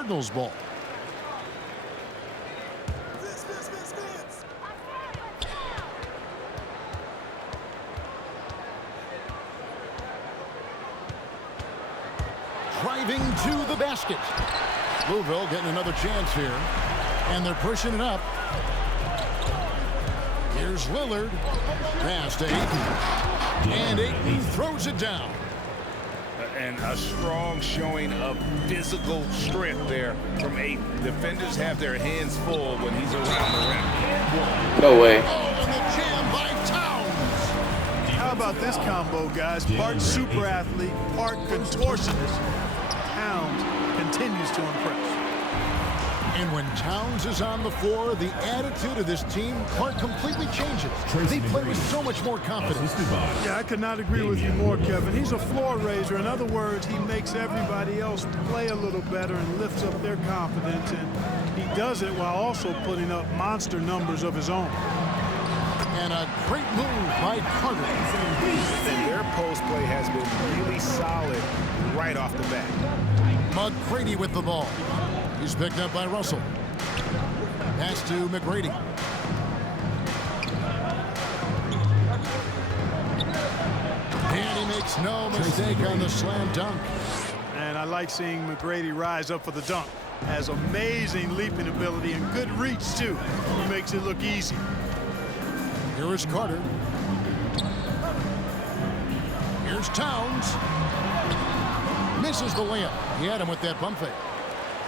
Cardinals ball. Driving to the basket. Louisville getting another chance here. And they're pushing it up. Here's Lillard. Pass to Ayton. And Ayton throws it down. And a strong showing of physical strength there from Ayton. Defenders have their hands full when he's around the rim. No way. Oh, and the jam by Towns. How about this combo, guys? Part super athlete, part contortionist. Towns continues to impress. And when Towns is on the floor, the attitude of this team completely changes. They play with so much more confidence. Yeah, I could not agree with you more, Kevin. He's a floor raiser. In other words, he makes everybody else play a little better and lifts up their confidence. And he does it while also putting up monster numbers of his own. And a great move by Carter. And their post play has been really solid right off the bat. McGrady with the ball. He's picked up by Russell. Pass to McGrady. And he makes no mistake on the slam dunk. And I like seeing McGrady rise up for the dunk. Has amazing leaping ability and good reach, too. He makes it look easy. Here is Carter. Here's Towns. Misses the layup. He had him with that bump fake.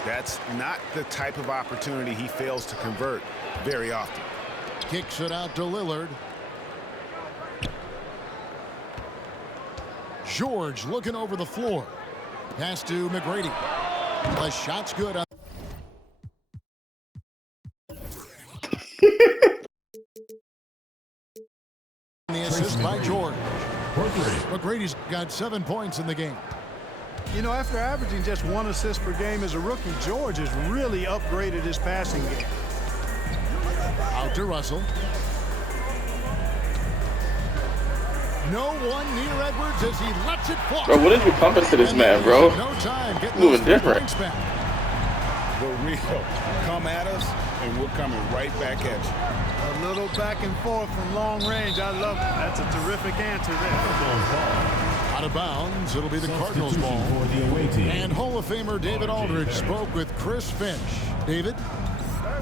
That's not the type of opportunity he fails to convert very often. Kicks it out to Lillard. George looking over the floor. Pass to McGrady. The shot's good. The assist by George. McGrady's got 7 points in the game. You know, after averaging just 1 assist per game as a rookie, George has really upgraded his passing game. Out to Russell. No one near Edwards as he lets it fly. Bro, what is you pumping to this man, bro? No time. Moving different. The real come at us, and we're coming right back at you. A little back and forth from long range. I love it. That's a terrific answer there. Out of bounds, it'll be the Cardinals ball. And Hall of Famer David Aldridge spoke with Chris Finch. David?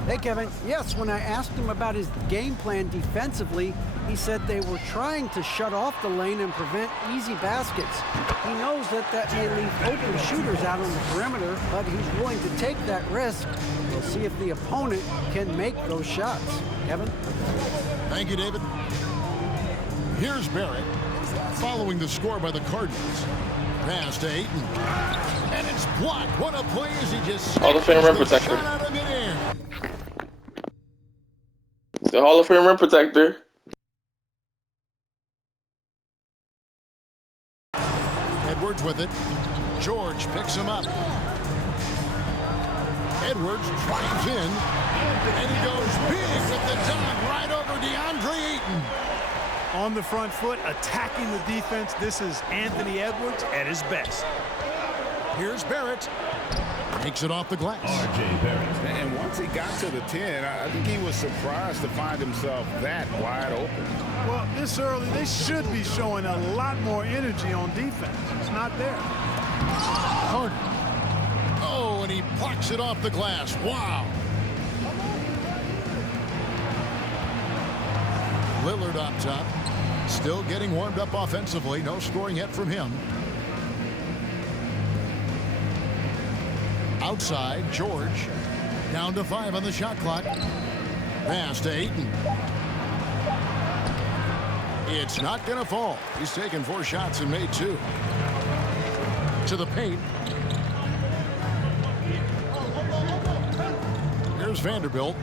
Hey, Kevin. Yes, when I asked him about his game plan defensively, he said they were trying to shut off the lane and prevent easy baskets. He knows that may leave open shooters out on the perimeter, but he's willing to take that risk. We'll see if the opponent can make those shots. Kevin? Thank you, David. Here's Barrett. Following the score by the Cardinals. Pass to Ayton. And it's blocked. What a play as he just Hall of Fame rim protector. shot out of midair. The Hall of Fame rim protector. Edwards with it. George picks him up. Edwards drives in. And he goes big with the dunk right over DeAndre Ayton. On the front foot, attacking the defense. This is Anthony Edwards at his best. Here's Barrett. Takes it off the glass. R.J. Barrett. And once he got to the 10, I think he was surprised to find himself that wide open. Well, this early, they should be showing a lot more energy on defense. It's not there. Carter. Oh, and he blocks it off the glass. Wow. Lillard up top. Still getting warmed up offensively. No scoring yet from him. Outside, George. Down to 5 on the shot clock. Pass to Ayton. It's not going to fall. He's taken 4 shots and made 2. To the paint. Here's Vanderbilt.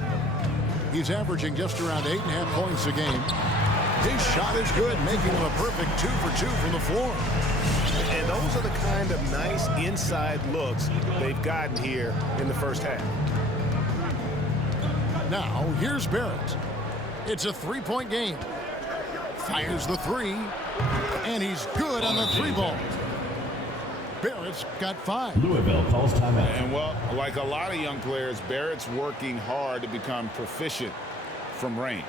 He's averaging just around 8.5 points a game. His shot is good, making him a perfect 2 for 2 from the floor. And those are the kind of nice inside looks they've gotten here in the first half. Now, here's Barrett. It's a 3-point game. Fires the 3, and he's good on the 3 ball. Barrett's got 5. Louisville calls timeout. And well, like a lot of young players, Barrett's working hard to become proficient from range.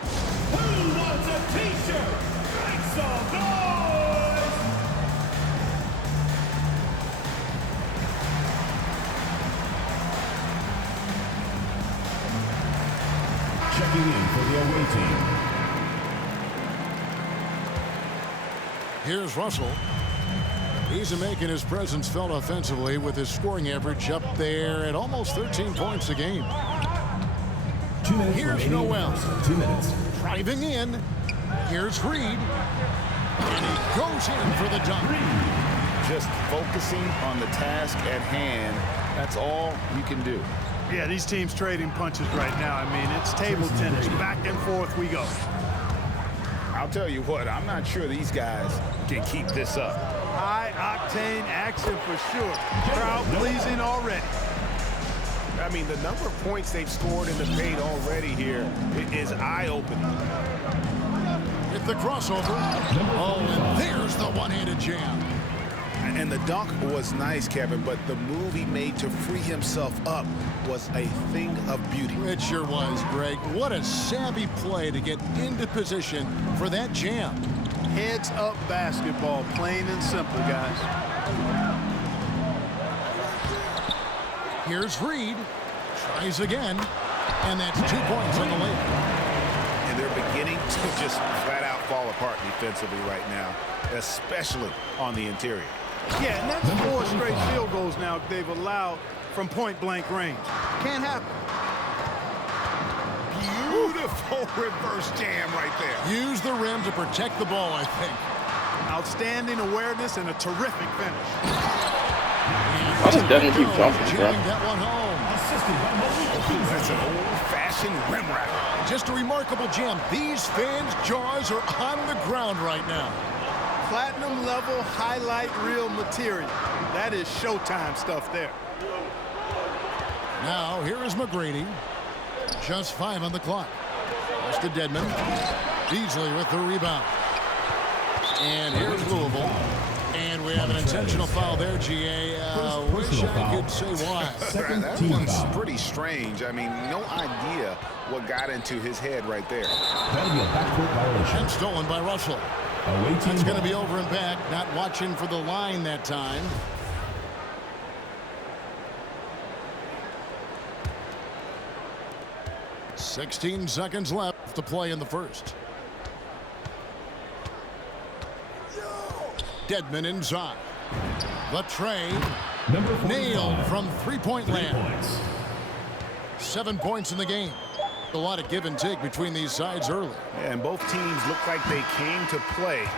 Who wants a t-shirt? Make some noise! Checking in for the away team. Here's Russell. He's making his presence felt offensively with his scoring average up there at almost 13 points a game. 2 minutes. Here's Noel. 2 minutes. Driving in. Here's Reed. And he goes in for the dunk. Just focusing on the task at hand, that's all you can do. Yeah, these teams trading punches right now. I mean, it's table tennis. Back and forth we go. I'll tell you what, I'm not sure these guys can keep this up. High-octane action for sure. Crowd pleasing already. I mean, the number of points they've scored in the paint already here is eye-opening. With the crossover. Oh, and there's the one-handed jam. And the dunk was nice, Kevin, but the move he made to free himself up was a thing of beauty. It sure was, Greg. What a savvy play to get into position for that jam. Heads-up basketball, plain and simple, guys. Here's Reed. Tries again. And that's 2 points on the layup. And they're beginning to just flat-out fall apart defensively right now, especially on the interior. Yeah, and that's 4 straight field goals now they've allowed from point-blank range. Can't happen. Beautiful reverse jam right there. Use the rim to protect the ball, I think. Outstanding awareness and a terrific finish. Why does Devin keep jumping, bro? Jamming that one home. That's an old-fashioned rim rack. Just a remarkable jam. These fans' jaws are on the ground right now. Platinum level highlight reel material. That is Showtime stuff there. Now, here is McGrady. Just 5 on the clock. Pass to Dedman. Beasley with the rebound. And here's Louisville. And we have an intentional foul there, GA. Wish I could say why. That one's pretty strange. I mean, no idea what got into his head right there. That'll be a backcourt violation. And stolen by Russell. It's going to be over and back. Not watching for the line that time. $16 seconds left to play in the first. Dedman inside. The tray. Nailed from three-point land. 7 points in the game. A lot of give and take between these sides early. Yeah, and both teams look like they came to play.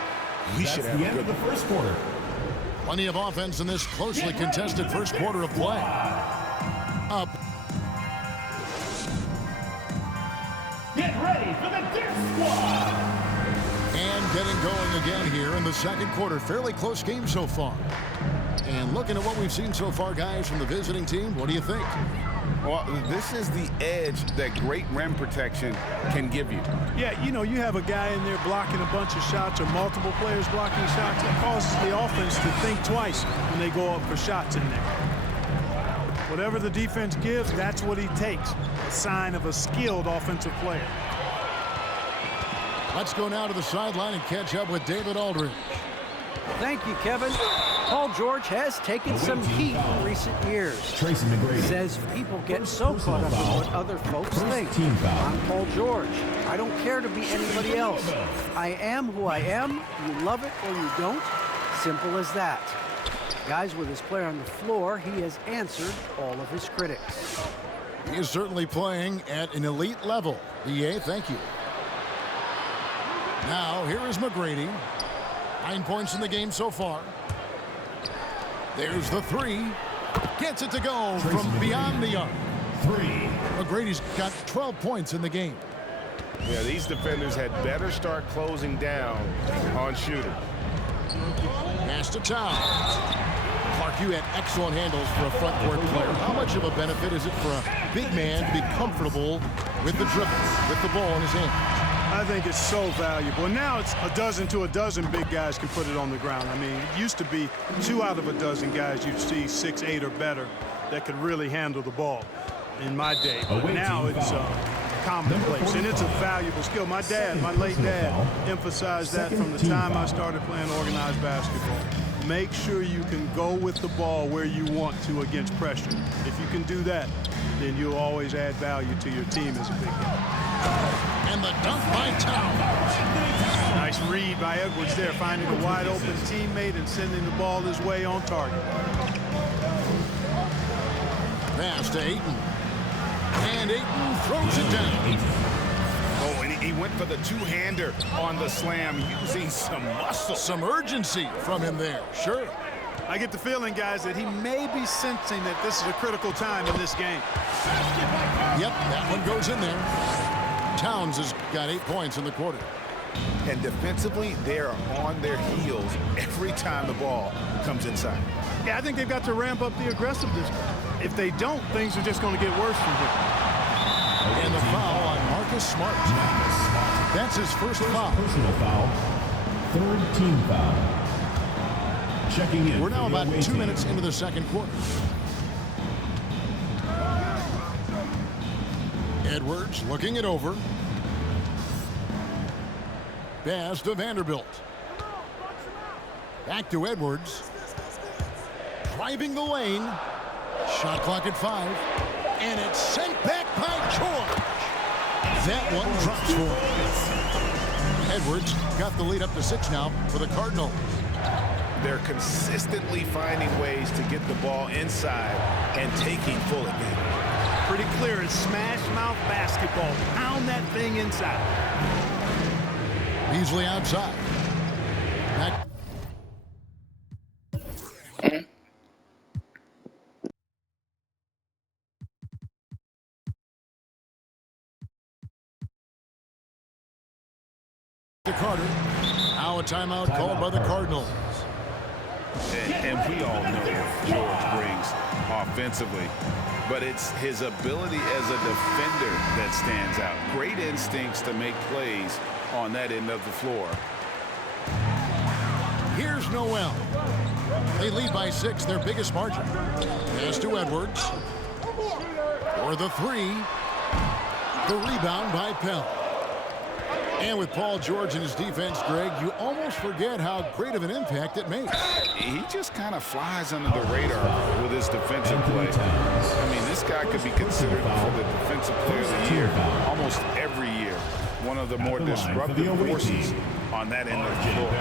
We should have the end of the first quarter. Plenty of offense in this closely contested first quarter of play. Up. Get ready for the Dirt Squad. And getting going again here in the second quarter. Fairly close game so far. And looking at what we've seen so far, guys, from the visiting team, what do you think? Well, this is the edge that great rim protection can give you. Yeah, you know, you have a guy in there blocking a bunch of shots or multiple players blocking shots. It causes the offense to think twice when they go up for shots in there. Whatever the defense gives, that's what he takes. A sign of a skilled offensive player. Let's go now to the sideline and catch up with David Aldridge. Thank you, Kevin. Paul George has taken some heat in recent years. Tracy McGrady Says people get so caught up in what other folks think. team foul. I'm Paul George. I don't care to be anybody else. I am who I am. You love it or you don't. Simple as that. Guys, with his player on the floor, he has answered all of his critics. He is certainly playing at an elite level. EA, thank you. Now, here is McGrady. 9 points in the game so far. There's the three. Gets it to go from beyond the arc. McGrady's got 12 points in the game. Yeah, these defenders had better start closing down on shooters. Pass to Towns. Clark, you had excellent handles for a front court player. How much of a benefit is it for a big man to be comfortable with the dribble, with the ball in his hand? I think it's so valuable. Now it's a dozen to a dozen big guys can put it on the ground. I mean, it used to be 2 out of a dozen guys you'd see 6'8" or better that could really handle the ball in my day. But now it's commonplace, and it's a valuable skill. My dad, my late dad, emphasized that from the time I started playing organized basketball. Make sure you can go with the ball where you want to against pressure. If you can do that, then you'll always add value to your team as a big guy. And the dunk by Towns. Nice read by Edwards there, finding a wide open teammate and sending the ball his way on target. Pass to Ayton. And Ayton throws it down. Oh, and he went for the two-hander on the slam, using some muscle. Some urgency from him there, sure. I get the feeling, guys, that he may be sensing that this is a critical time in this game. Yep, that one goes in there. Towns has got 8 points in the quarter. And defensively, they're on their heels every time the ball comes inside. Yeah, I think they've got to ramp up the aggressiveness. If they don't, things are just going to get worse from here. And the foul on Marcus Smart. That's his first foul. Personal foul. Third team foul. Checking in. We're now about 2 minutes into the second quarter. Edwards looking it over. Pass to Vanderbilt. Back to Edwards. Driving the lane. Shot clock at 5. And it's sent back by George. That one drops for him. Edwards got the lead up to 6 now for the Cardinals. They're consistently finding ways to get the ball inside and taking full advantage. Pretty clear, it's smash mouth basketball. Pound that thing inside. Beasley outside. Back. To Carter. Now a timeout called by the Cardinals. And we all know what George brings offensively, but it's his ability as a defender that stands out. Great instincts to make plays on that end of the floor. Here's Noel. They lead by 6, their biggest margin. Pass to Edwards. For the 3. The rebound by Pell. And with Paul George in his defense, Greg, you almost forget how great of an impact it makes. He just kind of flies under the radar with his defensive play. I mean, this guy could be considered for the defensive player of the year almost every year. One of the more disruptive forces on that end of the floor.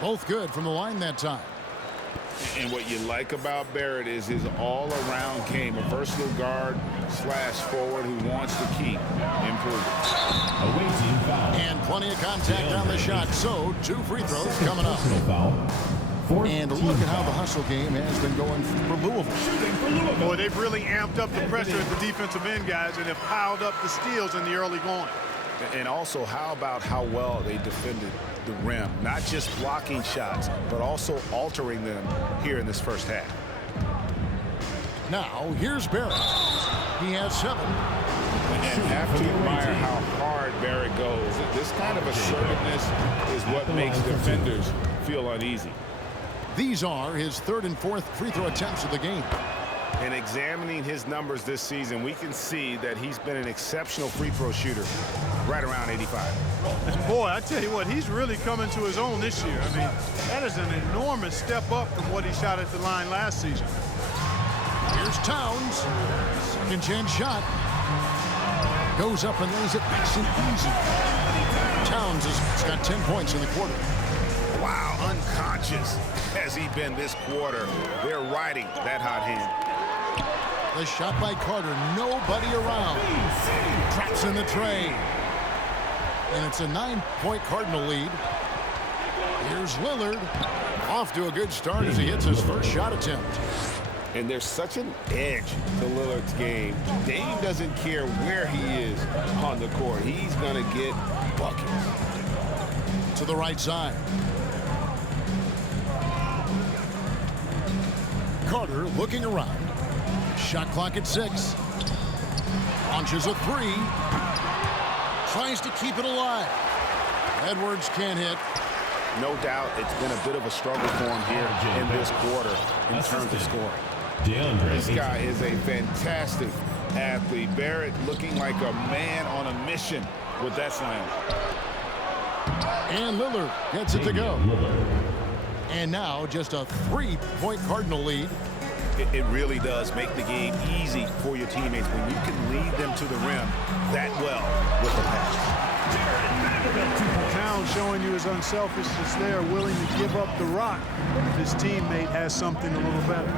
Both good from the line that time. And what you like about Barrett is his all-around game, a versatile guard / forward who wants to keep improving. And plenty of contact on the shot, so 2 free throws coming up. And look at how the hustle game has been going for Louisville. Boy, they've really amped up the pressure at the defensive end, guys, and have piled up the steals in the early going. And also, how about how well they defended the rim? Not just blocking shots, but also altering them here in this first half. Now, here's Barrett. He has 7. And have to admire how hard Barrett goes. This kind of assertiveness is what makes defenders feel uneasy. These are his 3rd and 4th free throw attempts of the game. And examining his numbers this season, we can see that he's been an exceptional free throw shooter, right around 85. And boy, I tell you what, he's really coming to his own this year. I mean, that is an enormous step up from what he shot at the line last season. Here's Towns. Second chance shot. Goes up and lays it nice and easy. Towns has got 10 points in the quarter. Wow, unconscious has he been this quarter. They're riding that hot hand. The shot by Carter, nobody around. Traps in the tray. And it's a 9-point Cardinal lead. Here's Lillard. Off to a good start as he hits his first shot attempt. And there's such an edge to Lillard's game. Dame doesn't care where he is on the court. He's going to get buckets. To the right side. Carter looking around. Shot clock at 6. Launches a 3. Tries to keep it alive. Edwards can't hit. No doubt it's been a bit of a struggle for him here in this quarter in terms of scoring. This guy is a fantastic athlete. Barrett looking like a man on a mission with that slam. And Lillard gets it to go. And now just a 3-point Cardinal lead. It really does make the game easy for your teammates when you can lead them to the rim that well with the pass. Towns showing you his unselfishness there, willing to give up the rock if his teammate has something a little better.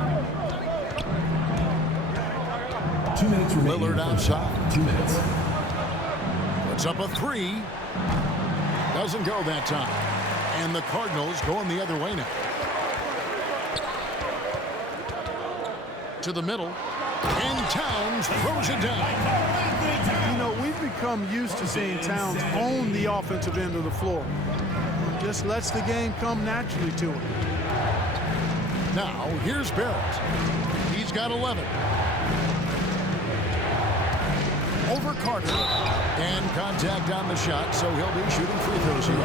2 minutes remaining. Lillard outside. 2 minutes. Puts up a 3. Doesn't go that time. And the Cardinals going the other way now. To the middle. And Towns throws it down. You know, we've become used to seeing Towns own the offensive end of the floor. Just lets the game come naturally to him. Now, here's Barrett. He's got 11. Over Carter. And contact on the shot, so he'll be shooting free throws here.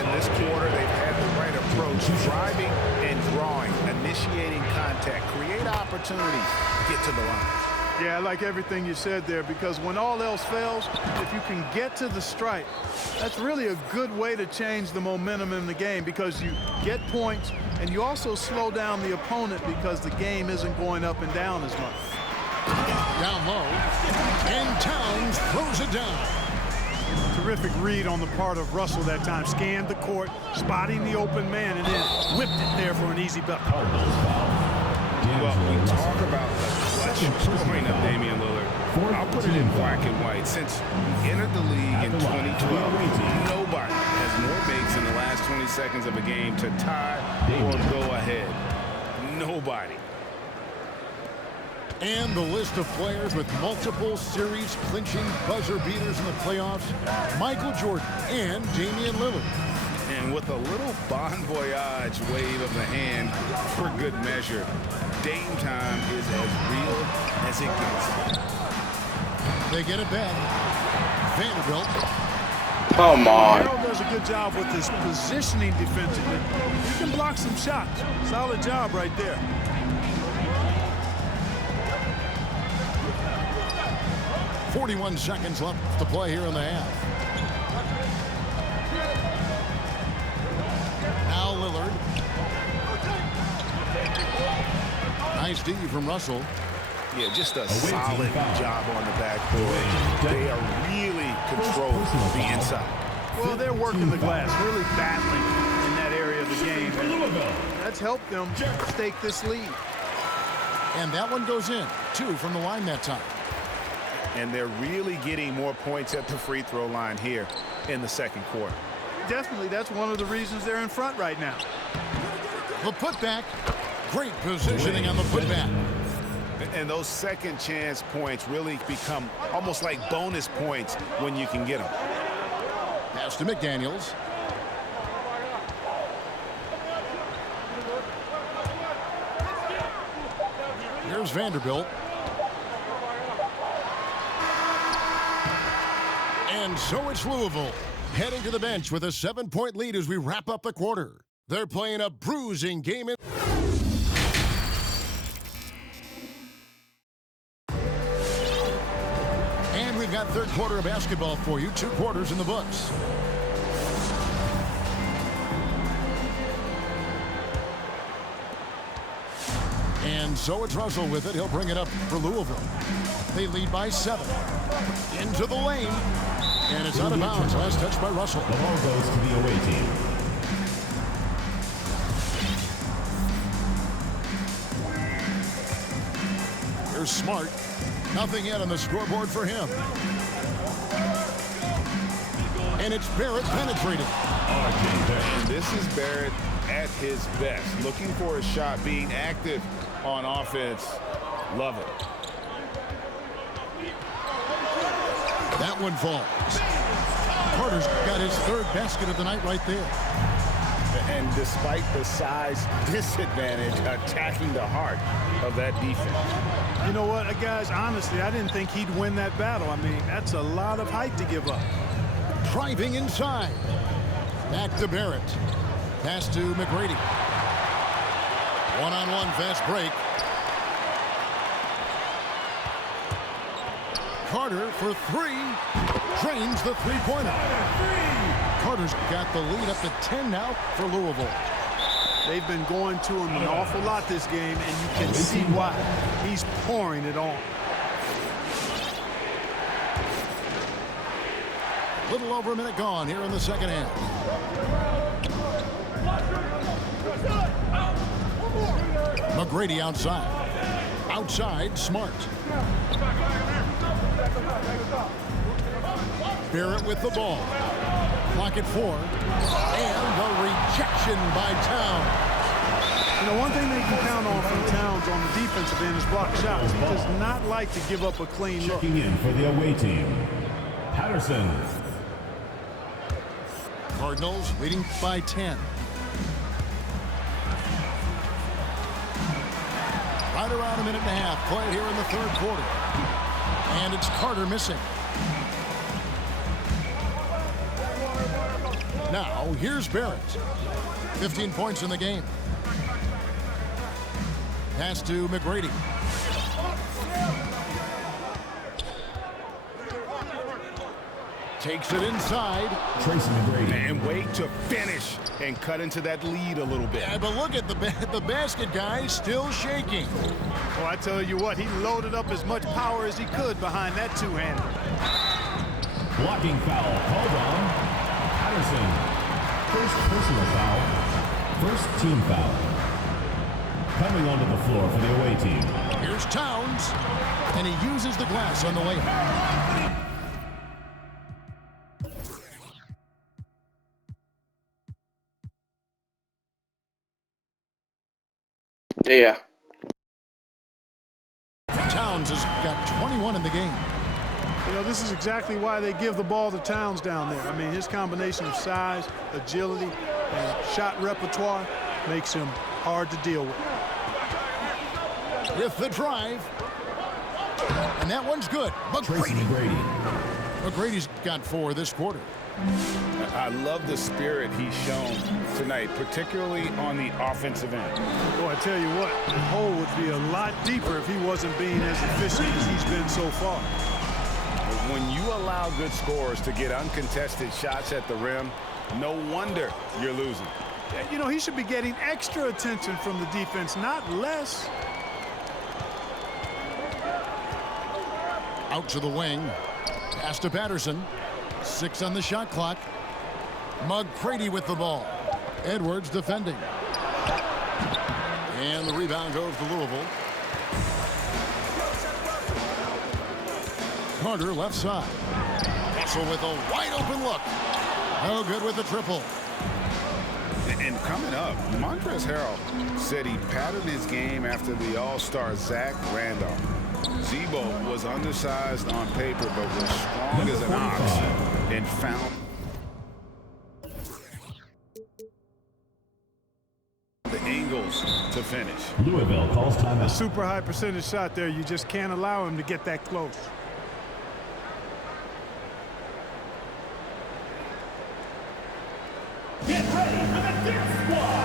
In this quarter, they've had the right approach, driving and drawing, initiating contact, create opportunities, get to the line. Yeah, I like everything you said there, because when all else fails, if you can get to the stripe, that's really a good way to change the momentum in the game, because you get points and you also slow down the opponent because the game isn't going up and down as much. Down low, and Towns throws it down. Terrific read on the part of Russell that time. Scanned the court, spotting the open man, and then whipped it there for an easy bucket. Well, we talk about the clutch scoring of Damian Lillard. I'll put it in black and white. Since he entered the league in 2012, nobody has more makes in the last 20 seconds of a game to tie or go ahead. Nobody. And the list of players with multiple series clinching buzzer beaters in the playoffs, Michael Jordan and Damian Lillard. And with a little bon voyage wave of the hand for good measure, Dame time is as real as it gets. They get it back. Vanderbilt. Come on. Harold does a good job with his positioning defensively. He can block some shots. Solid job right there. .41 seconds left to play here in the half. Now Lillard. Nice D from Russell. Yeah, just a solid job on the backboard. They are really controlling the inside. Well, they're working the glass, really battling in that area of the game. And that's helped them stake this lead. And that one goes in. 2 from the line that time. And they're really getting more points at the free throw line here in the second quarter. Definitely, that's one of the reasons they're in front right now. The putback. Great positioning on the putback. And those second chance points really become almost like bonus points when you can get them. Pass to McDaniels. Here's Vanderbilt. And so it's Louisville heading to the bench with a 7-point lead as we wrap up the quarter. They're playing a bruising game. And we've got third quarter of basketball for you. 2 quarters in the books. And so it's Russell with it. He'll bring it up for Louisville. They lead by 7. Into the lane. And it's out of bounds. Last touch by Russell. The ball goes to the away team. Here's Smart. Nothing yet on the scoreboard for him. And it's Barrett penetrating. And this is Barrett at his best. Looking for a shot, being active on offense. Love it. That one falls. Carter's got his 3rd basket of the night right there. And despite the size disadvantage, attacking the heart of that defense. You know what, guys, honestly, I didn't think he'd win that battle. I mean, that's a lot of height to give up. Driving inside. Back to Barrett. Pass to McGrady. One-on-one fast break. Carter for three. Drains the three-pointer. Carter's got the lead up to 10 now for Louisville. They've been going to him an awful lot this game, and you can see why. He's pouring it on. Little over a minute gone here in the second half. McGrady outside. Outside, Smart. Barrett with the ball. Clock at 4. And the rejection by Towns. You know, one thing they can count on from Towns on the defensive end is block shots. He does not like to give up a clean look. Checking in for the away team, Patterson. Cardinals leading by 10. Right around a minute and a half play here in the third quarter. And it's Carter missing. Now, here's Barrett. 15 points in the game. Pass to McGrady. Takes it inside. Tracy McGrady. And wait to finish and cut into that lead a little bit. Yeah, but look at the basket guy still shaking. Well, I tell you what, he loaded up as much power as he could behind that two-hander. Blocking foul called on Patterson. First personal foul. First team foul. Coming onto the floor for the away team. Here's Towns, and he uses the glass on the way. Yeah. Towns has got 21 in the game. You know, this is exactly why they give the ball to Towns down there. I mean, his combination of size, agility, and shot repertoire makes him hard to deal with. With the drive. And that one's good. Tracy McGrady. McGrady's got 4 this quarter. I love the spirit he's shown tonight, particularly on the offensive end. Boy, I tell you what, the hole would be a lot deeper if he wasn't being as efficient as he's been so far. When you allow good scorers to get uncontested shots at the rim, no wonder you're losing. You know, he should be getting extra attention from the defense, not less. Out to the wing. Pass to Patterson. 6 on the shot clock. McGrady with the ball. Edwards defending. And the rebound goes to Louisville. Carter left side. Russell with a wide open look. No good with the triple. And coming up, Montrezl Harrell said he patterned his game after the All-Star Zach Randolph. Zebo was undersized on paper, but was strong as an ox and found the angles to finish. Louisville calls A timeout. super high percentage shot there. You just can't allow him to get that close. Get ready for the Dip Squad!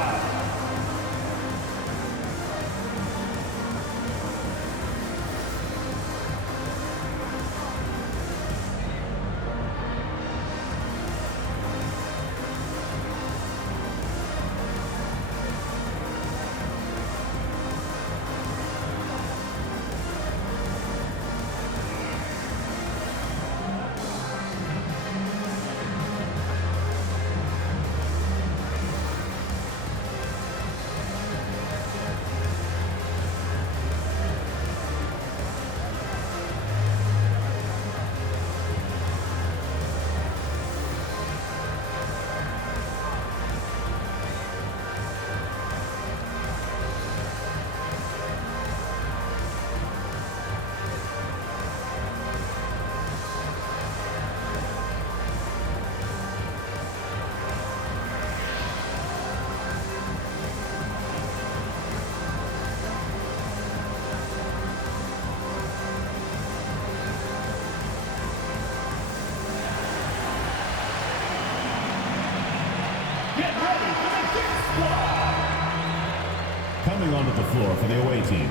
floor for the away team.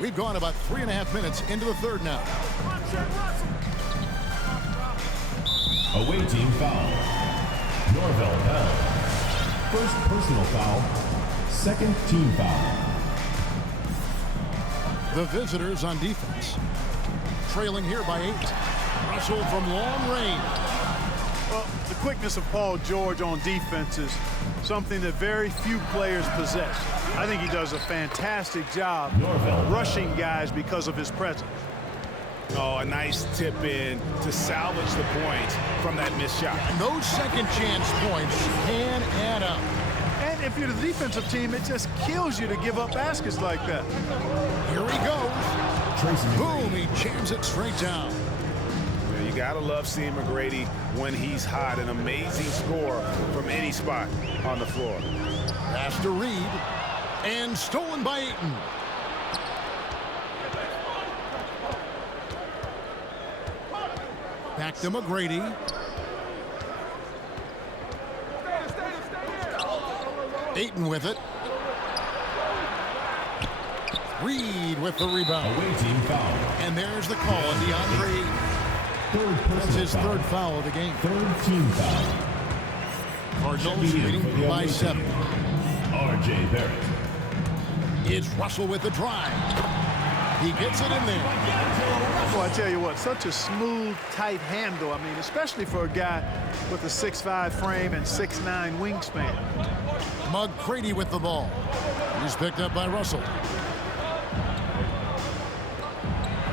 We've gone about 3.5 minutes into the third now. Away team foul. Norvell held. First personal foul. Second team foul. The visitors on defense. Trailing here by 8. Russell from long range. Well, the quickness of Paul George on defense is something that very few players possess. I think he does a fantastic job rushing guys because of his presence. Oh, a nice tip in to salvage the points from that missed shot. Those second chance points can add up. And if you're the defensive team, it just kills you to give up baskets like that. Here he goes. Boom, he jams it straight down. Yeah, you gotta love seeing McGrady when he's hot. An amazing score from any spot on the floor. Pass to Reed. And stolen by Ayton. Back to McGrady. Ayton with it. Reed with the rebound. Away team foul. And there's the call on DeAndre. That's his third foul of the game. Third team foul. Cardinals leading by 7. R.J. Barrett. It's Russell with the drive. He gets it in there. Well, I tell you what, such a smooth, tight handle. I mean, especially for a guy with a 6'5" frame and 6'9" wingspan. McGrady with the ball. He's picked up by Russell.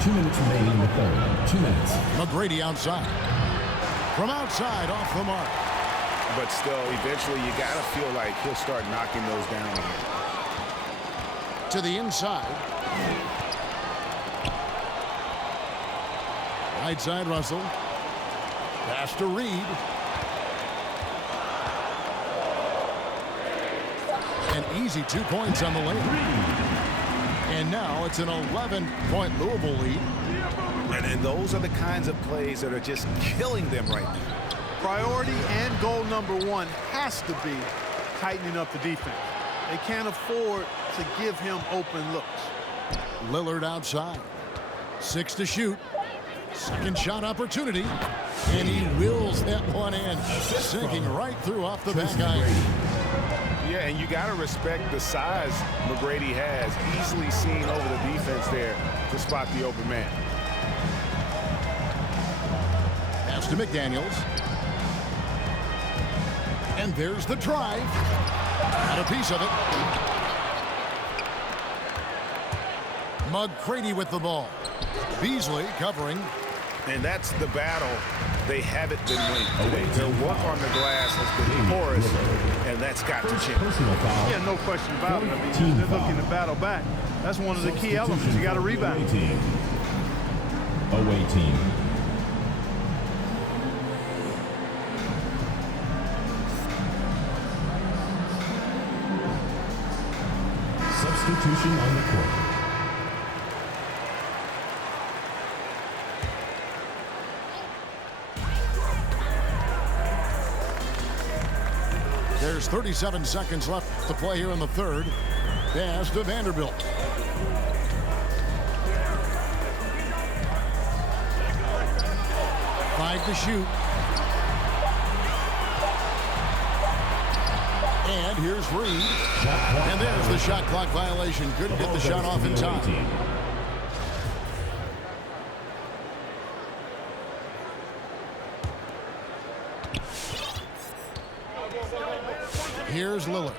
2 minutes remaining in the third. 2 minutes. McGrady outside. From outside, off the mark. But still, eventually you gotta feel like he'll start knocking those down again. To the inside. Right side, Russell. Pass to Reed. An easy 2 points on the layup. And now it's an 11-point Louisville lead. And those are the kinds of plays that are just killing them right now. Priority and goal number 1 has to be tightening up the defense. They can't afford to give him open looks. Lillard outside. 6 to shoot. Second shot opportunity. And he wills that one in. Sinking right through off the back iron. Yeah, and you got to respect the size McGrady has. Easily seen over the defense there to spot the open man. Pass to McDaniels. And there's the drive. Got a piece of it. McGrady with the ball. Beasley covering. And that's the battle they haven't been winning today. Their work on the glass has been porous, and that's got to change. Yeah, no question about it. I mean, they're looking to battle back. That's one of the key elements. You got to rebound. Away team. Substitution on the court. There's 37 seconds left to play here in the third. Pass to Vanderbilt. Five to shoot. And here's Reed. And there's the shot clock violation. Couldn't get the shot off in time. Here's Lillard.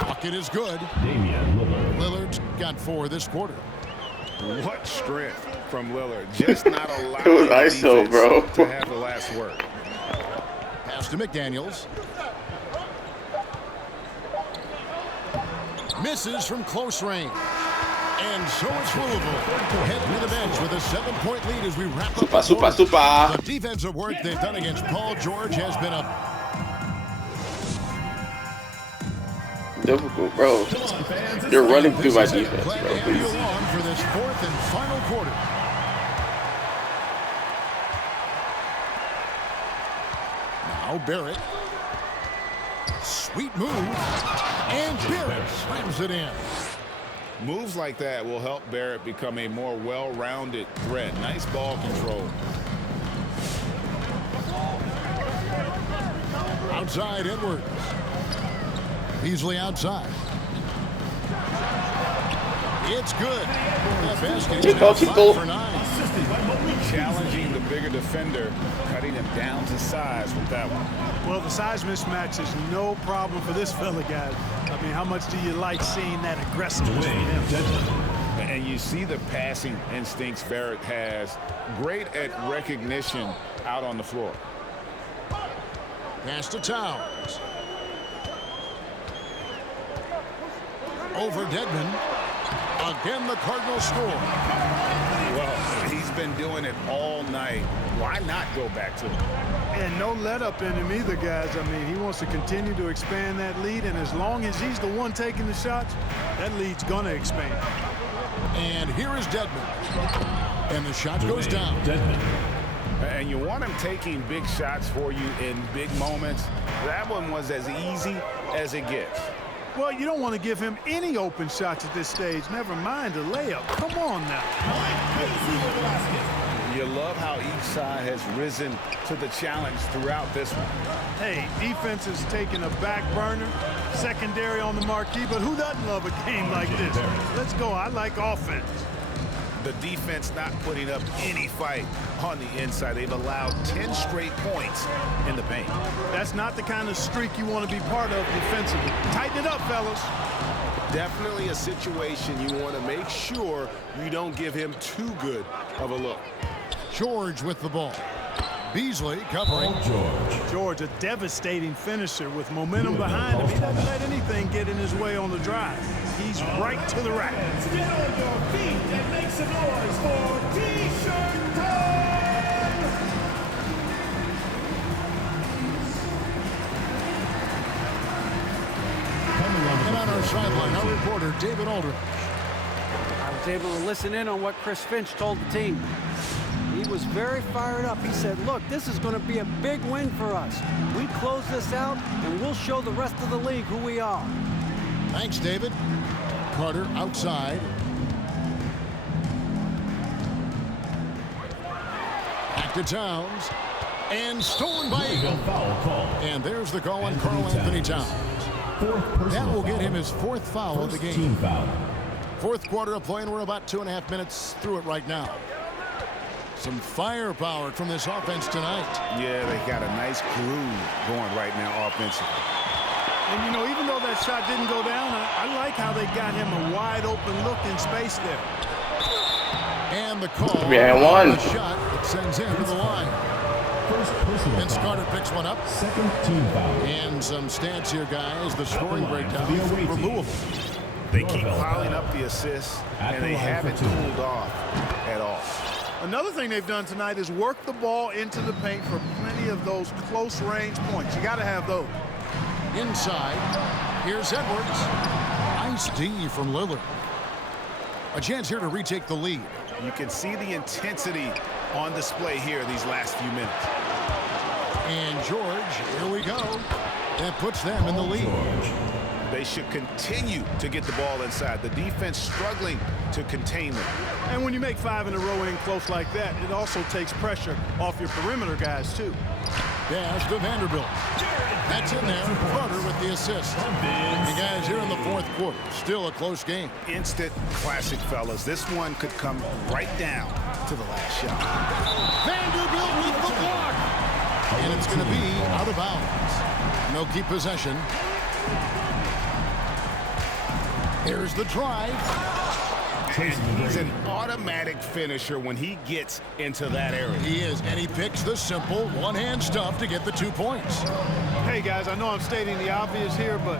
Bucket is good. Lillard's got 4 this quarter. What strength from Lillard. Just not allowing It was ISO, bro. to have the last word. Pass to McDaniels. Misses from close range. And so it's Louisville. Heading to the bench with a 7-point lead as we wrap up the Super. The defensive work they've done against Paul George has been a difficult, bro. You're running through my defense, glad bro. to have you Please. along for this 4th and final quarter. Now Barrett Sweet move. And Barrett slams it in. Moves like that will help Barrett become a more well-rounded threat. Nice ball control. Outside Edwards. Beasley outside. It's good. That basket is now 5 for 9. Challenging the bigger defender, cutting him down to size with that one. Well, the size mismatch is no problem for this fella, guys. I mean, how much do you like seeing that aggressiveness from him? And you see the passing instincts Barrett has. Great at recognition out on the floor. Pass to Towns. Over Dedmon. Again, the Cardinals score. Well, he's been doing it all night. Why not go back to it? And no let up in him either, guys. I mean, he wants to continue to expand that lead, and as long as he's the one taking the shots, that lead's going to expand. And here is Dedmon. And the shot goes down. And you want him taking big shots for you in big moments. That one was as easy as it gets. Well, you don't want to give him any open shots at this stage. Never mind a layup. Come on now. You love how each side has risen to the challenge throughout this one. Hey, defense is taking a back burner, secondary on the marquee, but who doesn't love a game like this? Let's go. I like offense. The defense not putting up any fight on the inside. They've allowed 10 straight points in the paint. That's not the kind of streak you want to be part of defensively. Tighten it up, fellas. Definitely a situation you want to make sure you don't give him too good of a look. George with the ball. Beasley covering. George, a devastating finisher with momentum behind him. He doesn't let anything get in his way on the drive. He's right to the rack. Get on your feet and make some noise for T-shirt time! And on our sideline, our reporter, David Aldridge. I was able to listen in on what Chris Finch told the team. He was very fired up. He said, look, this is going to be a big win for us. We close this out, and we'll show the rest of the league who we are. Thanks, David. Carter outside. Back to Towns. And stolen by Eagle. And there's the call on Karl Anthony Towns. That will get him his 4th foul of the game. Fourth quarter of play, and we're about 2.5 minutes through it right now. Some firepower from this offense tonight. Yeah, they got a nice groove going right now offensively. And, you know, even though that shot didn't go down, I like how they got him a wide-open look in space there. And the call. 3-and-1. The shot that sends him to the line. Vince Carter picks one up. Second team foul. And some stats here, guys. The scoring breakdown for Louisville. They keep piling up the assists, and they haven't cooled off at all. Another thing they've done tonight is work the ball into the paint for plenty of those close-range points. You got to have those. Inside, here's Edwards. Nice D from Lillard. A chance here to retake the lead. You can see the intensity on display here these last few minutes. And George, here we go. That puts them in the lead. They should continue to get the ball inside. The defense struggling to contain them. And when you make 5 in a row in close like that, it also takes pressure off your perimeter guys, too. Pass to Vanderbilt. That's in there. Carter with the assist. And guys, here in the fourth quarter, still a close game. Instant classic, fellas. This one could come right down to the last shot. Vanderbilt with the block. And it's going to be out of bounds. No keep possession. Here's the drive. He's an automatic finisher when he gets into that area. He is, and he picks the simple one-hand stuff to get the 2 points. Hey, guys, I know I'm stating the obvious here, but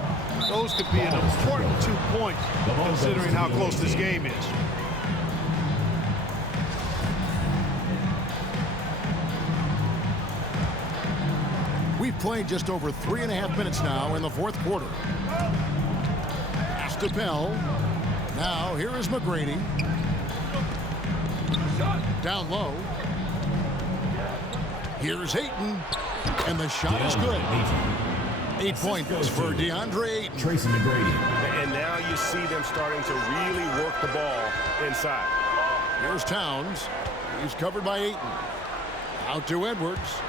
those could be an important 2 points considering how close this game is. We've played just over 3.5 minutes now in the fourth quarter. Pass to Bell. Now, here is McGrady. Down low. Here's Ayton. And the shot is good. 8 points for DeAndre Ayton. Tracy McGrady. And now you see them starting to really work the ball inside. Here's Towns. He's covered by Ayton. Out to Edwards.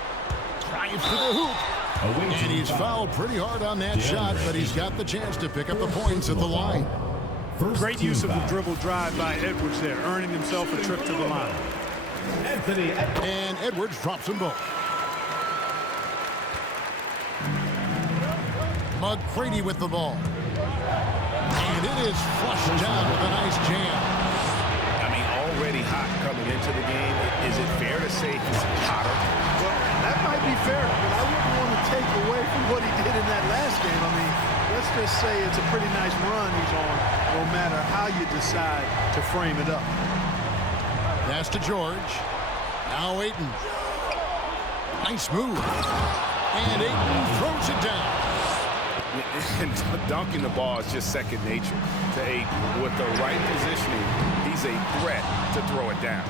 Drives to the hoop. And he's fouled pretty hard on that shot, but he's got the chance to pick up the points at the line. Great use of the dribble drive by Edwards there, earning himself a trip to the line. And Edwards drops them both. McGrady with the ball. And it is flushed down with a nice jam. I mean, already hot coming into the game. Is it fair to say he's hotter? Well, that might be fair, but I wouldn't want to take away from what he did in that last game. I mean, let's just say it's a pretty nice run he's on, no matter how you decide to frame it up. Pass to George. Now Ayton. Nice move. And Ayton throws it down. And dunking the ball is just second nature to Ayton. With the right positioning, he's a threat to throw it down.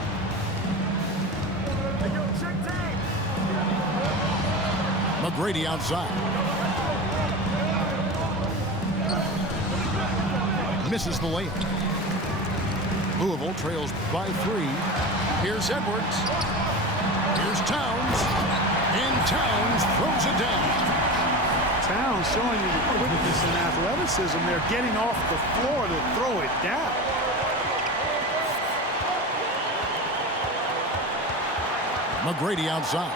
McGrady outside. Misses the layup. Louisville trails by 3. Here's Edwards. Here's Towns. And Towns throws it down. Towns showing you the quickness and athleticism. They're getting off the floor to throw it down. McGrady outside.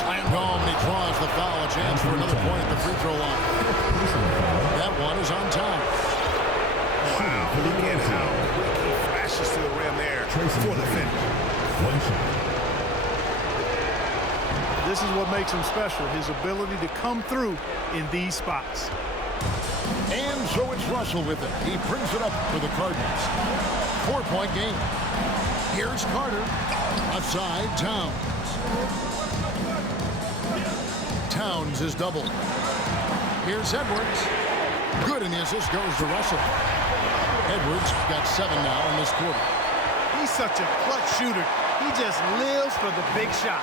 Slammed home, and he draws the foul. A chance for another point at the free throw line. That one is on time. Wow, look at how quick he flashes to the rim there for the finish. One shot. This is what makes him special, his ability to come through in these spots. And so it's Russell with it. He brings it up for the Cardinals. 4-point game. Here's Carter. Outside, Towns. Towns is doubled. Here's Edwards. Good, and the assist goes to Russell. Edwards got 7 now in this quarter. He's such a clutch shooter. He just lives for the big shot.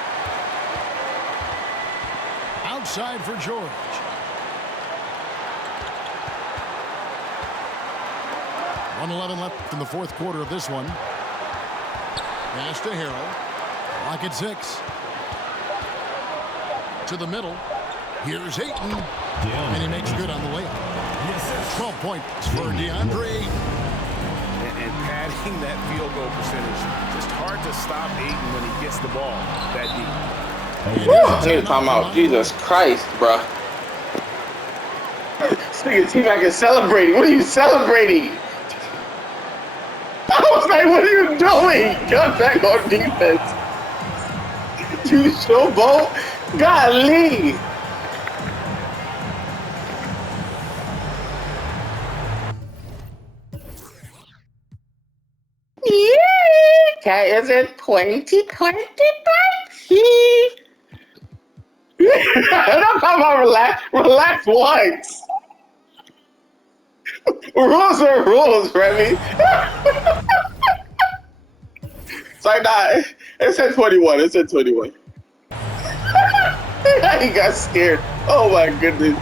Outside for George. .111 left in the fourth quarter of this one. Pass to Harrell. Lock at 6. To the middle. Here's Ayton. And he makes good on the layup. 12 points for DeAndre Ayton. And padding that field goal percentage. Just hard to stop Ayton when he gets the ball that deep. I need a timeout. Jesus Christ, bruh. This nigga team back is celebrating. What are you celebrating? I was like, what are you doing? Get back on defense. You showboat? Golly. Yeah, that is in 2020. Don't come on, relax once. Rules are rules, Remi. It's like, nah, it said 21, it said 21. He got scared. Oh my goodness.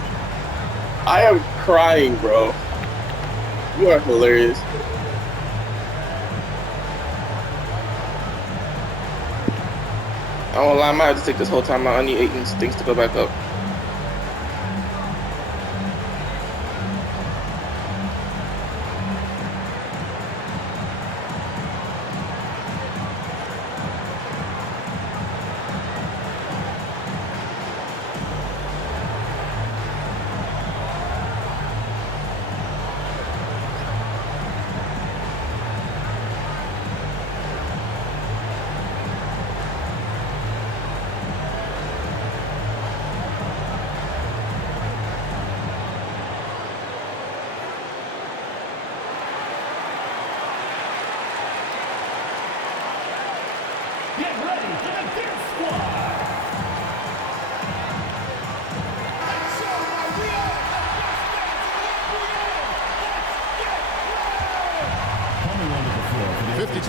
I am crying, bro. You are hilarious. I won't lie, I might have to take this whole time out. I need Ayton's things to go back up.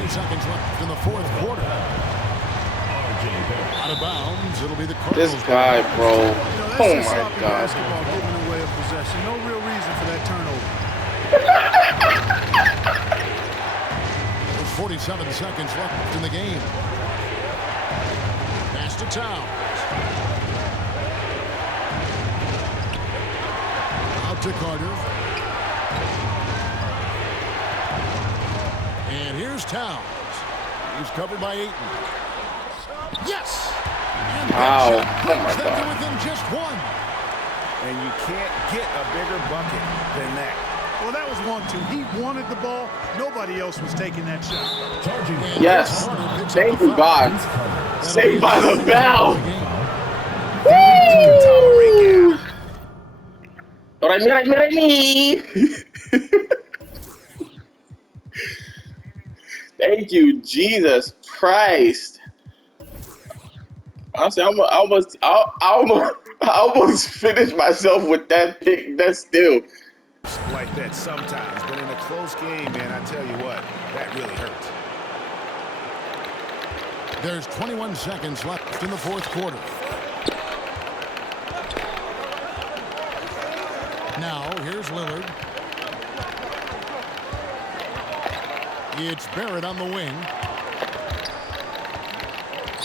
Seconds left in the fourth quarter. Out of bounds. It'll be the Cardinals. This guy, bro. You know, That's Oh just my sloppy God. basketball giving away a possession. No real reason for that turnover. There's 47 seconds left in the game. Pass to Towns. Out to Carter. And here's Towns. He's covered by Ayton. Yes! And Wow. that shot Oh brings my them to God. within just one. And you can't get a bigger bucket than that. Well, that was 1-2. He wanted the ball. Nobody else was taking that shot. Charging. And Yes. Carter picks up Thank the you, foul. God. That'll Saved be by his the second bell. of the game. Woo! Remi. Thank you, Jesus Christ. Honestly, I almost finished myself with that pick. That's still. Like that sometimes, but in a close game, man, I tell you what, that really hurts. There's 21 seconds left in the fourth quarter. Now, here's Lillard. It's Barrett on the wing.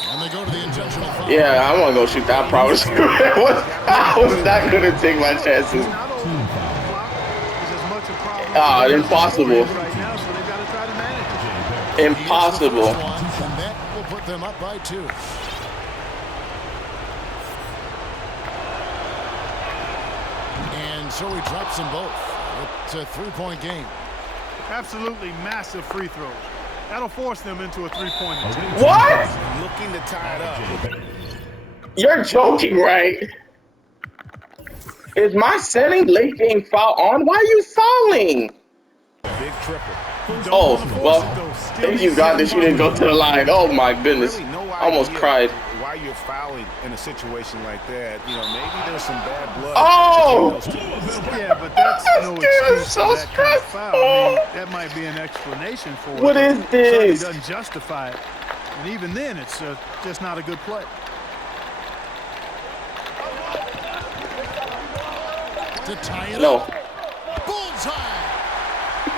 And they go to the intentional foul. Yeah, I'm gonna go shoot that. I promise you. I was not gonna take my chances. Not over. The clock is as much a problem Ah, for them impossible. right now, so they got to try to manage it. He hits the Impossible. first one, and that will put them up by 2. And so he drops them both. It's a 3-point game. Absolutely massive free throws. That'll force them into a three-point attempt. What? Looking to tie it up. You're joking, right? Is my setting late game foul on? Why are you fouling? Big triple. Oh, well, thank you, God, that you didn't go to the line. Oh, my goodness. Really no I almost idea cried. why you're fouling in a situation like that. You know, maybe there's some bad blood. Oh! between those two. Yeah, but that's no This game is excuse so for that kind of foul. I mean, stressful. that might be an explanation for it. What is but certainly this? doesn't justify it. And even then, it's just not a good play. To tie it No. up. Bullseye!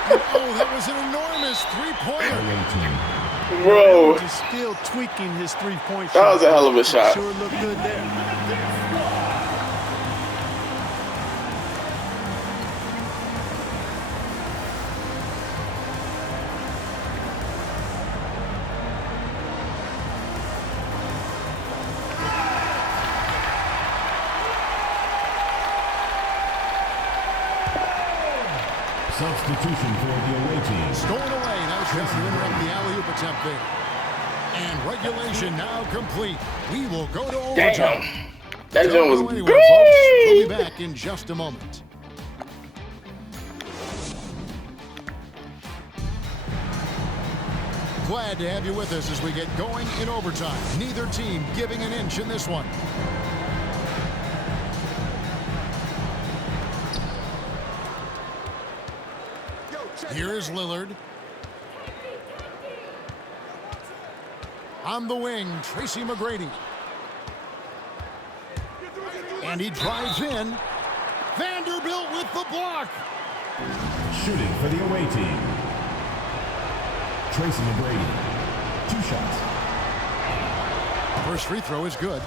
And, oh, that was an enormous three-pointer. Bro, He's still tweaking his three-point shot. that was a hell of a shot. Sure looked good there. Substitution for the away team. Stolen away. Nice shot to interrupt the alley-oop attempt there. And regulation now complete. We will go to overtime. Damn. That joint was Don't go anywhere, folks. We'll be great. back in just a moment. Glad to have you with us as we get going in overtime. Neither team giving an inch in this one. Here is Lillard. On the wing, Tracy McGrady. And he drives in. Vanderbilt with the block. Shooting for the away team. Tracy McGrady. 2 shots. First free throw is good.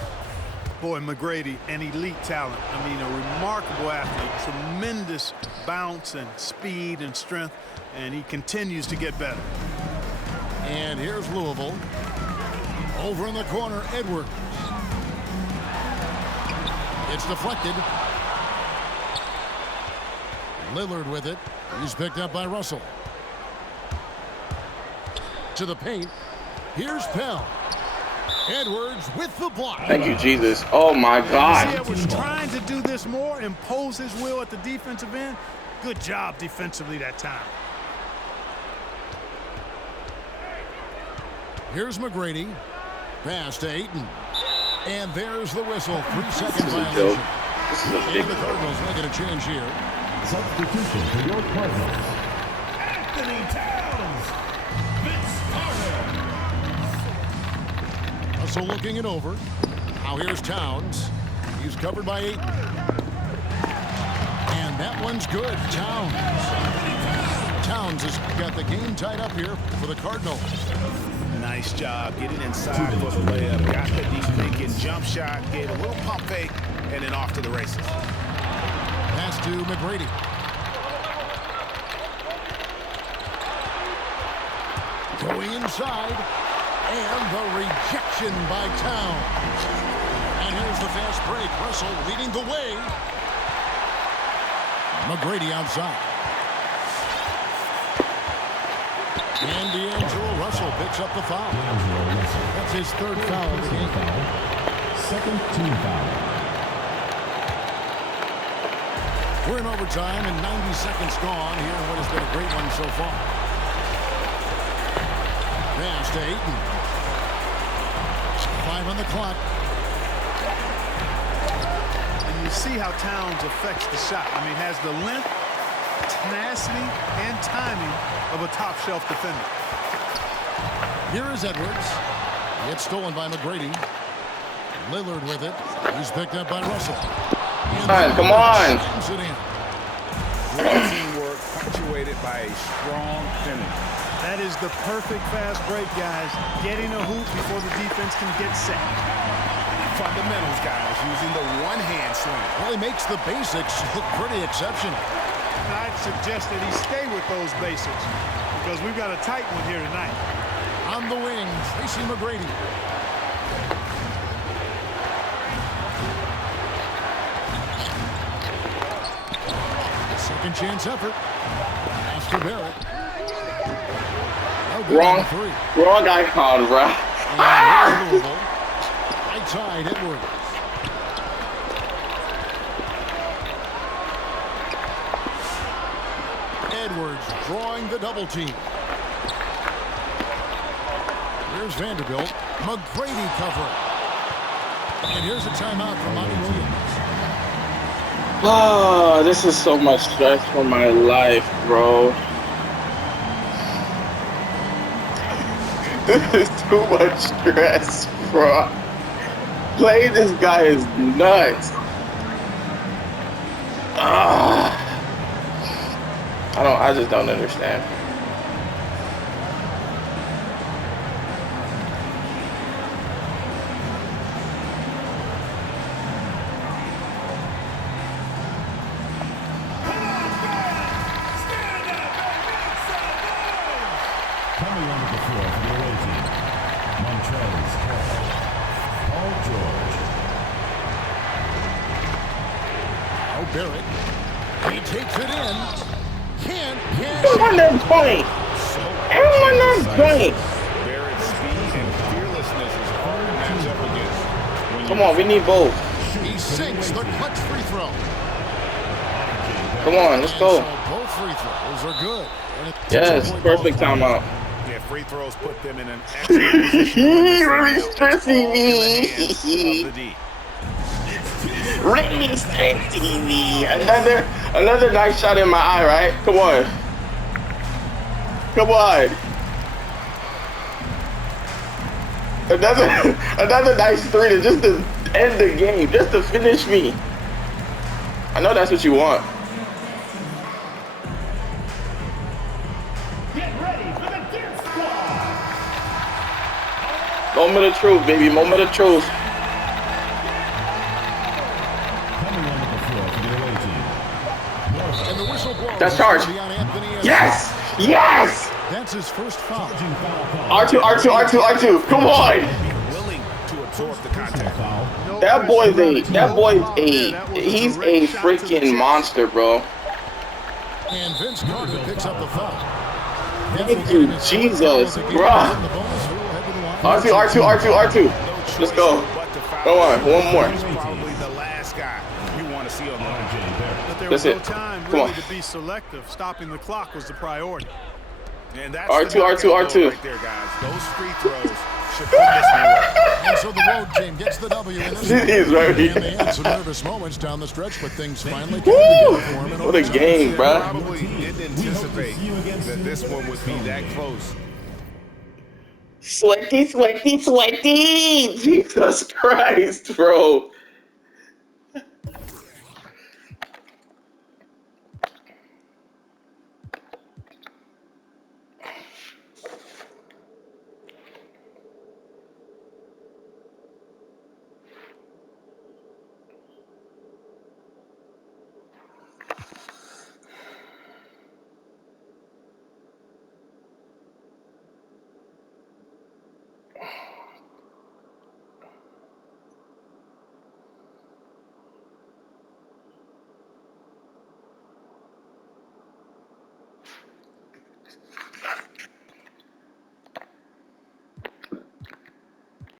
Boy, McGrady, an elite talent. I mean, a remarkable athlete. Tremendous bounce and speed and strength. And he continues to get better. And here's Louisville. Over in the corner, Edwards. It's deflected. Lillard with it. He's picked up by Russell. To the paint. Here's Pell. Edwards with the block. Thank you, Jesus. Oh, my See, God. Edwards trying to do this more, impose his will at the defensive end. Good job defensively that time. Here's McGrady. Pass to Ayton. And there's the whistle. 3-second This is a violation. joke. This is a big And the Cardinals making a change here. Substitution for your Cardinals. Anthony Towns. Vince Carter. Russell looking it over. Now here's Towns. He's covered by 8. And that one's good. Towns has got the game tied up here for the Cardinals. Nice job getting inside for the layup. Got the deep thinking jump shot, gave a little pump fake, and then off to the races. Pass to McGrady. Going inside, and the rejection by Towns. And here's the fast break. Russell leading the way. McGrady outside. And D'Angelo Russell picks up the foul. That's his 3rd foul of the game. Second team foul. We're in overtime and 90 seconds gone here in what has been a great one so far. Pass to Ayton. 5 on the clock. And you see how Towns affects the shot. I mean, has the length, tenacity, and timing of a top-shelf defender. Here is Edwards. It's stolen by McGrady. Lillard with it. He's picked up by Russell. Come on. Great teamwork punctuated by a strong finish. That is the perfect fast break, guys. Getting a hoop before the defense can get set. Fundamentals, guys, using the one-hand slam. Well, he makes the basics look pretty exceptional. I'd suggest that he stay with those basics because we've got a tight one here tonight. On the wing, Tracy McGrady. Second chance effort. Pass to Barrett. Wrong guy called, bro. Right side, Edwards. Edwards drawing the double team. Here's Vanderbilt. McGrady covering. And here's a timeout from Monty Williams. Oh, this is so much stress for my life, bro. This is too much stress, bro. Playing this guy is nuts. I just don't understand. Coming onto the floor for the away team, Montrez Paul George. Oh, Barrett. He takes it in. Can't cash Come on, that point. Come on, that point. Barrett's speed and fearlessness is hard to match up against. Come on, we need both. He sinks the clutch free throw. Come on, let's go. So both free throws are good. And it's Yes, perfect timeout. Yeah, free throws put them in an excellent position. Really stressing me. Really stressing me. Another nice shot in my eye, right? Come on. Come on. Another nice three to just to end the game, just to finish me. I know that's what you want. Get ready for the dance squad. Moment of truth, baby. Moment of truth. Coming onto the floor for the away team. And the whistle blows. That's charge. Yes! Yes! That's his first foul. R2. Come on! Willing to absorb the contact. That boy's he's a freaking monster, bro. And Vince Carter picks up the foul. Thank you, Jesus, bro. R2. Let's go. Go on, one more. He's probably the last guy you want to see on the line. But there That's was no it. time Come really on. to be selective. Stopping the clock was the priority. And that's R2. the knockout goal right there, guys. Those free throws should put this one away. And so the road team gets the W in this He's right And they here. had some nervous moments down the stretch, but things finally Woo! came together for him. What a game, bro. Probably didn't anticipate that this one would be that close. Sweaty. Jesus Christ, bro.